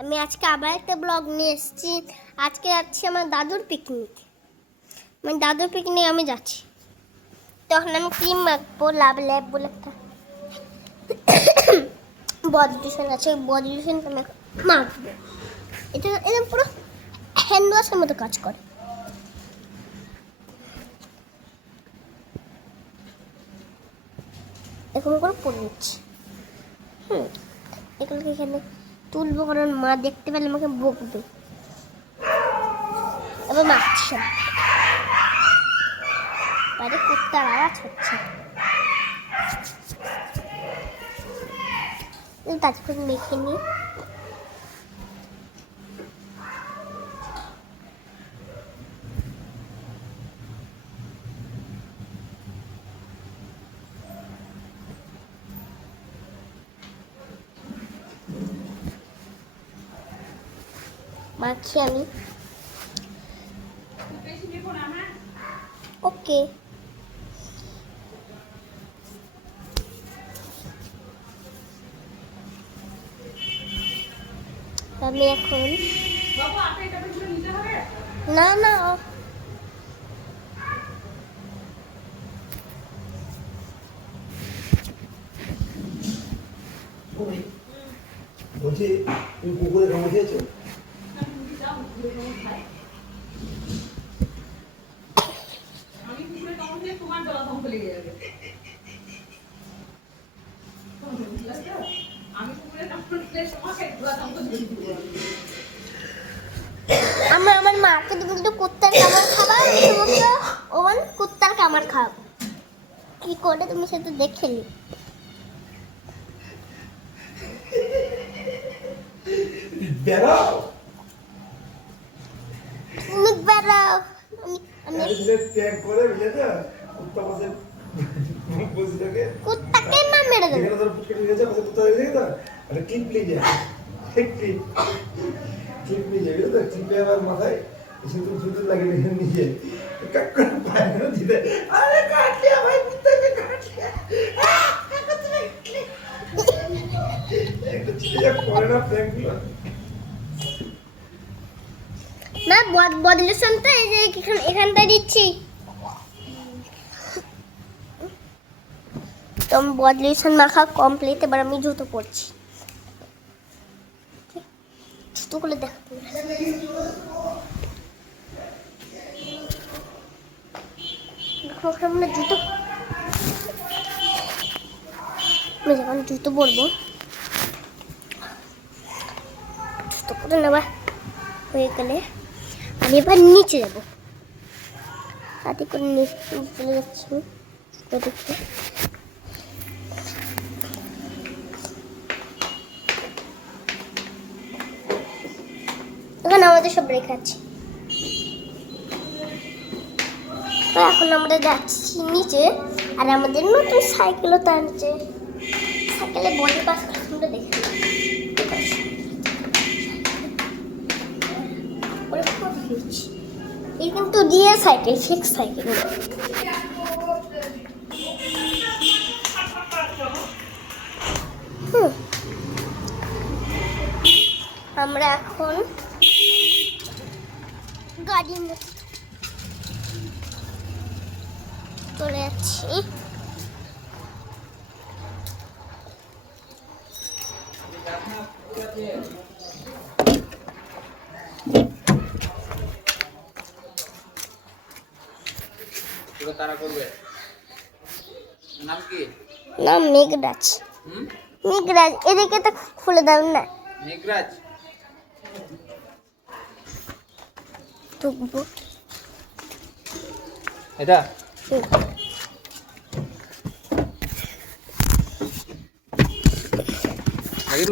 আমি আজকে আবার একটা ব্লগ নিয়ে এসেছি। আজকে যাচ্ছি আমার দাদুর পিকনিক। আমার দাদুর পিকনিক আমি যাচ্ছি। তখন আমি ক্রিম মাখবো, লাভ ল্যাব বলে একটা বডি লোশন আছে, ওই বডি লোশনটা আমি মাখবো। এটা এটা পুরো হ্যান্ড ওয়াশের মতো কাজ করে। এরকম করে পরে নিচ্ছি। এগুলোকে এখানে তুলবো, কারণ মা দেখতে পেলে আমাকে বকবে। এবার মাখছি, বাইরে কুত্তার আওয়াজ হচ্ছে। তারপর মেখে নিই। মাখি আমি। ওকে, আমি এখন না না বলছি তুমি কুকুরে কামড় খেয়েছো? আমি কুকুরে কামড় খেয়ে তোমার গলা ধমকে লেগে যাবে। আমি কুকুরে কামড় খেলে তোমাকে গলা ধমকে লেগে যাবে। আমার মাকে তুমি একটু কুত্তার কামড় খাবা, তোমাকে ওমান কুত্তার কামড় খাবো। কি করে তুমি সেটা দেখে নি। বেড়াও তুমি বেড়াও। আমি ট্যাগ করে বুঝেছো কুত্তা পাশে বসে থাকে। কুত্তাকে মা মেরে দেবে। এখানে ধর পুটকে নিয়ে যাচ্ছে পাশে কুত্তা দেখে তো আরে ক্লিপ নিয়ে যায়। ক্লিপ নিয়ে যাবে তো ক্লিপে আবার মাথায় এসে তুমি সুন্দর লাগে নিয়ে কাক করে পায় না দিতে। আরে কাটলে ভাই কুত্তাকে কাটলে একটা ছেলে করে না প্র্যাঙ্কগুলো। না বডি লোশনটা এই যে এখানটা দিচ্ছি। তো আমি বডি লোশন মাখা কমপ্লিট। এবার আমি জুতো পরছি। জুতোগুলো দেখো। আমরা জুতো আমি যখন জুতো পরবো, জুতো পরে নেওয়া হয়ে গেলে আমি এবার নিচে যাবো। হাতে করে নিচে চলে যাচ্ছি। এখানে আমাদের সব রেখে আছে। এখন আমরা যাচ্ছি নিচে। আর আমাদের নতুন সাইকেলও তার নিচে। সাইকেলে বডি পাস আমরা দেখে এই কিন্তু রিয়েল সাইকেল, ফিক্স সাইকেল। আমরা এখন গাড়ির মধ্যে চলে যাচ্ছি। তারা করবে নাম কি? নাম মেঘরাজ। মেঘরাজ, এদিকে তো খুলে দাও না। মেঘরাজ ঢুকবো এটা আগের